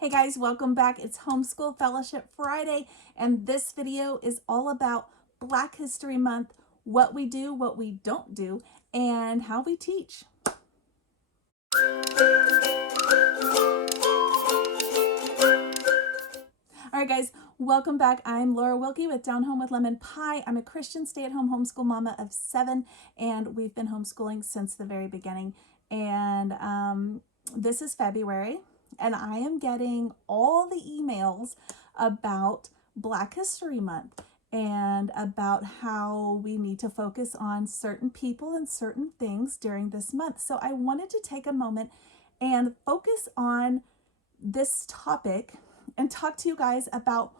Hey guys, welcome back. It's Homeschool Fellowship Friday, and this video is all about Black History Month, what we do, what we don't do, and how we teach. All right, guys, welcome back. I'm Laura Wilkie with Down Home with Lemon Pie. I'm a Christian stay-at-home homeschool mama of 7, and we've been homeschooling since the very beginning. And this is February, and I am getting all the emails about Black History Month and about how we need to focus on certain people and certain things during this month. So I wanted to take a moment and focus on this topic and talk to you guys about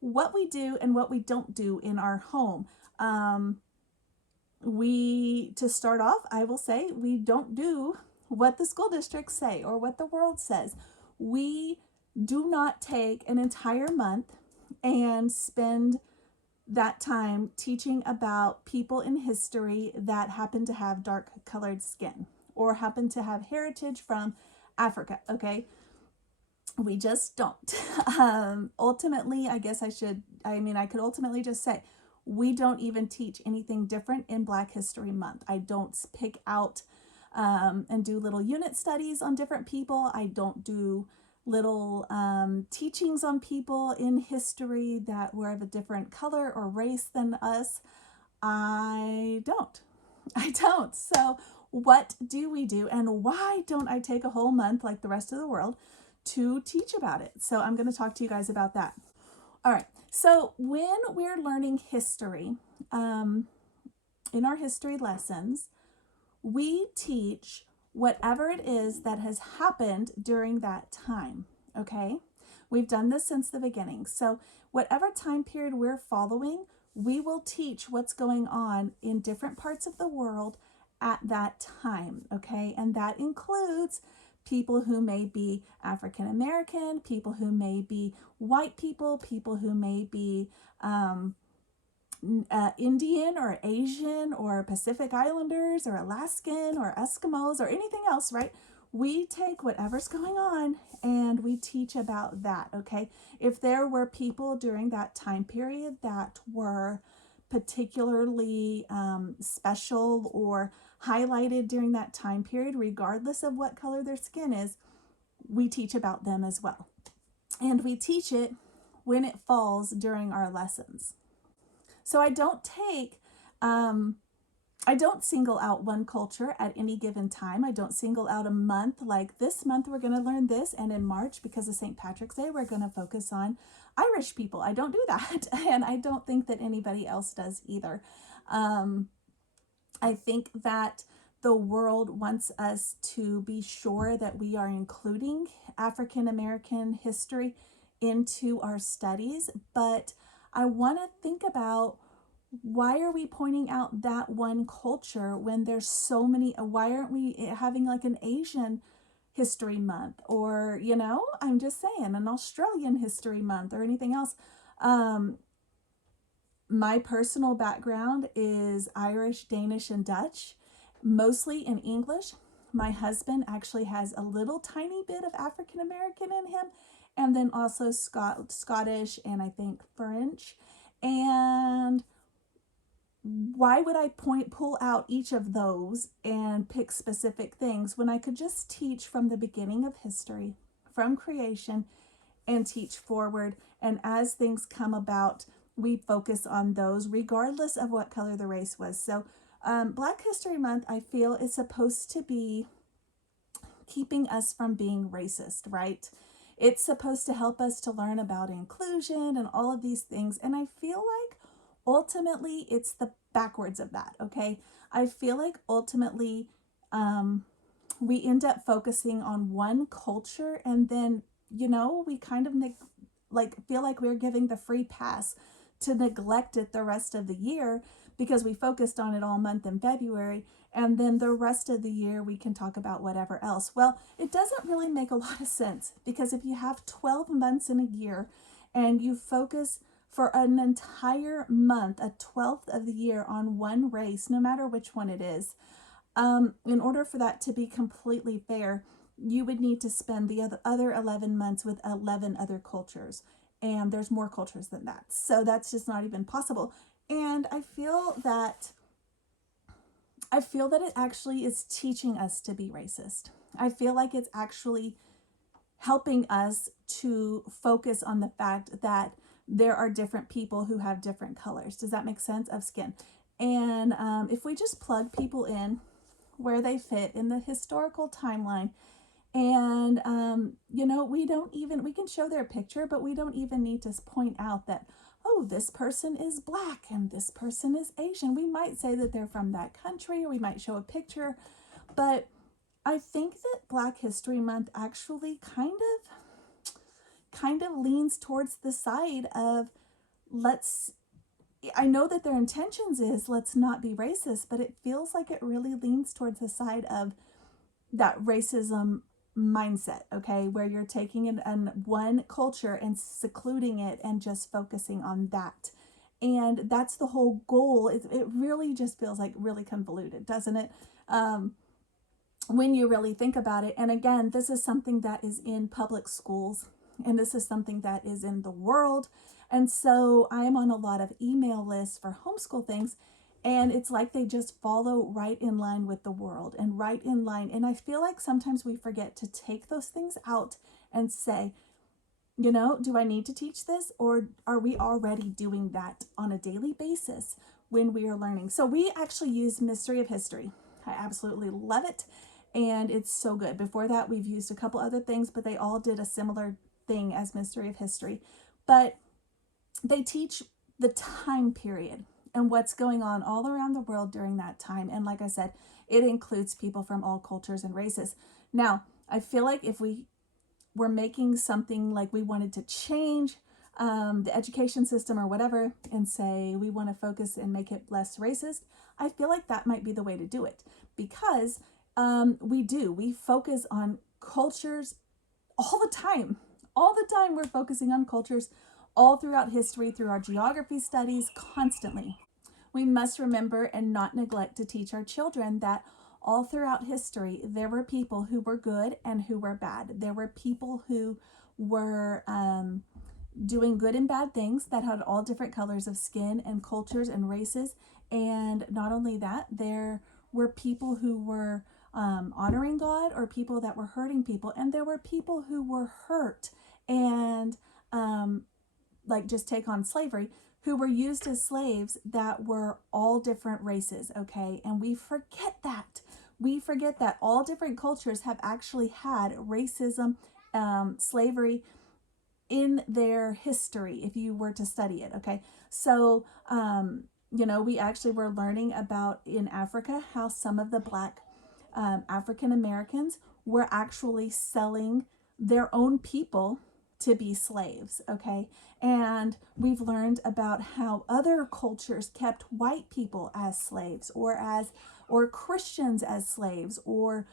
what we do and what we don't do in our home. To start off, I will say we don't do what the school districts say or what the world says. We do not take an entire month and spend that time teaching about people in history that happen to have dark colored skin or happen to have heritage from Africa, okay? We just don't. Ultimately, I could ultimately just say, we don't even teach anything different in Black History Month. I don't pick out and do little unit studies on different people. I don't do little teachings on people in history that were of a different color or race than us. I don't. So what do we do, and why don't I take a whole month like the rest of the world to teach about it? So I'm going to talk to you guys about that. All right. So when we're learning history, in our history lessons, we teach whatever it is that has happened during that time, okay? We've done this since the beginning. So whatever time period we're following, we will teach what's going on in different parts of the world at that time, okay? And that includes people who may be African American, people who may be white people who may be Indian or Asian or Pacific Islanders or Alaskan or Eskimos or anything else, right? We take whatever's going on and we teach about that, okay? If there were people during that time period that were particularly special or highlighted during that time period, regardless of what color their skin is, we teach about them as well. And we teach it when it falls during our lessons. So I don't single out one culture at any given time. I don't single out a month, like this month we're going to learn this, and in March, because of St. Patrick's Day, we're going to focus on Irish people. I don't do that, and I don't think that anybody else does either. I think that the world wants us to be sure that we are including African American history into our studies, but I want to think about, why are we pointing out that one culture when there's so many? Why aren't we having like an Asian History Month, or, I'm just saying, an Australian History Month or anything else? My personal background is Irish, Danish, and Dutch, mostly in English. My husband actually has a little tiny bit of African American in him, and then also Scottish and I think French. And why would I pull out each of those and pick specific things when I could just teach from the beginning of history, from creation, and teach forward? And as things come about, we focus on those regardless of what color the race was. So Black History Month, I feel, is supposed to be keeping us from being racist, right? It's supposed to help us to learn about inclusion and all of these things. And I feel like ultimately it's the backwards of that, okay? I feel like ultimately we end up focusing on one culture, and then, we kind of feel like we're giving the free pass to neglect it the rest of the year, because we focused on it all month in February, and then the rest of the year we can talk about whatever else. Well, it doesn't really make a lot of sense, because if you have 12 months in a year and you focus for an entire month, a 12th of the year, on one race, no matter which one it is, in order for that to be completely fair, you would need to spend the other 11 months with 11 other cultures. And there's more cultures than that. So that's just not even possible. And I feel that it actually is teaching us to be racist. I feel like it's actually helping us to focus on the fact that there are different people who have different colors. Does that make sense? Of skin. And if we just plug people in where they fit in the historical timeline, and we can show their picture, but we don't even need to point out that, oh, this person is black and this person is Asian. We might say that they're from that country, or we might show a picture, but I think that Black History Month actually kind of leans towards the side of, I know that their intentions is let's not be racist, but it feels like it really leans towards the side of that racism mindset, okay, where you're taking in one culture and secluding it and just focusing on that. And that's the whole goal. It really just feels like really convoluted, doesn't it? When you really think about it. And again, this is something that is in public schools, and this is something that is in the world. And so I am on a lot of email lists for homeschool things, and it's like they just follow right in line with the world and right in line. And I feel like sometimes we forget to take those things out and say, do I need to teach this, or are we already doing that on a daily basis when we are learning? So we actually use Mystery of History. I absolutely love it, and it's so good. Before that, we've used a couple other things, but they all did a similar thing as Mystery of History. But they teach the time period and what's going on all around the world during that time. And like I said, it includes people from all cultures and races. Now, I feel like if we were making something like we wanted to change the education system or whatever, and say we want to focus and make it less racist, I feel like that might be the way to do it, because we focus on cultures all the time. All the time we're focusing on cultures all throughout history, through our geography studies, constantly. We must remember and not neglect to teach our children that all throughout history, there were people who were good and who were bad. There were people who were doing good and bad things that had all different colors of skin and cultures and races. And not only that, there were people who were honoring God, or people that were hurting people. And there were people who were hurt and like just take on slavery, who were used as slaves, that were all different races, okay? And we forget that. We forget that all different cultures have actually had racism, slavery in their history, if you were to study it, okay? So, we actually were learning about in Africa how some of the Black African Americans were actually selling their own people to be slaves, okay? And we've learned about how other cultures kept white people as slaves, or Christians as slaves, or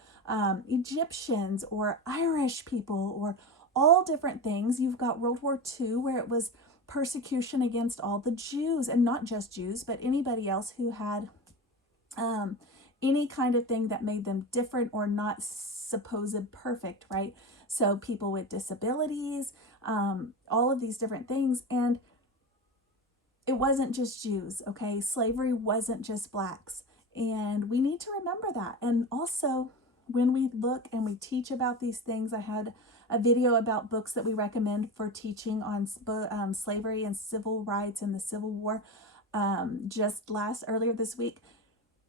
Egyptians, or Irish people, or all different things. You've got World War II, where it was persecution against all the Jews, and not just Jews, but anybody else who had any kind of thing that made them different or not supposed perfect, right? So people with disabilities, all of these different things. And it wasn't just Jews, okay? Slavery wasn't just Blacks. And we need to remember that. And also, when we look and we teach about these things, I had a video about books that we recommend for teaching on slavery and civil rights and the Civil War earlier this week.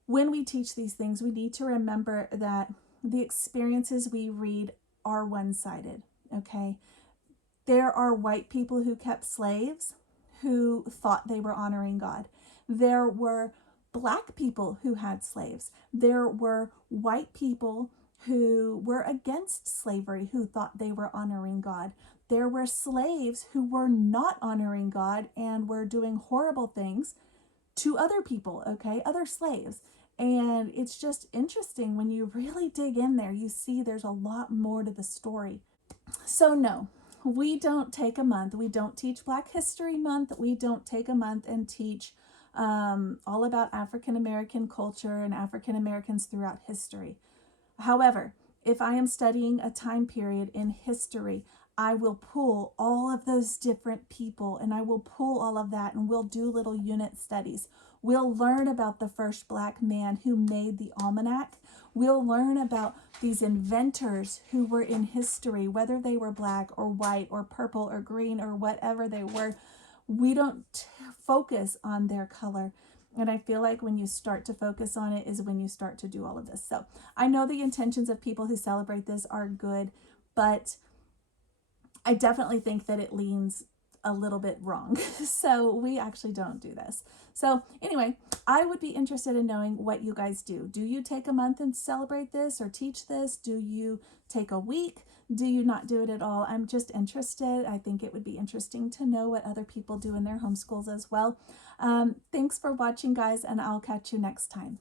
When we teach these things, we need to remember that the experiences we read are one-sided, okay? There are white people who kept slaves who thought they were honoring God. There were Black people who had slaves. There were white people who were against slavery who thought they were honoring God. There were slaves who were not honoring God and were doing horrible things to other people, okay, other slaves. And it's just interesting when you really dig in there, you see there's a lot more to the story. So no, we don't take a month. We don't teach Black History Month. We don't take a month and teach all about African American culture and African Americans throughout history. However, If I am studying a time period in history, I will pull all of those different people and I will pull all of that and we'll do little unit studies. We'll learn about the first Black man who made the almanac. We'll learn about these inventors who were in history, whether they were Black or white or purple or green or whatever they were. We don't focus on their color. And I feel like when you start to focus on it is when you start to do all of this. So I know the intentions of people who celebrate this are good, but I definitely think that it leans a little bit wrong. So we actually don't do this. So anyway, I would be interested in knowing what you guys do. Do you take a month and celebrate this or teach this? Do you take a week? Do you not do it at all? I'm just interested. I think it would be interesting to know what other people do in their homeschools as well. Thanks for watching, guys, and I'll catch you next time.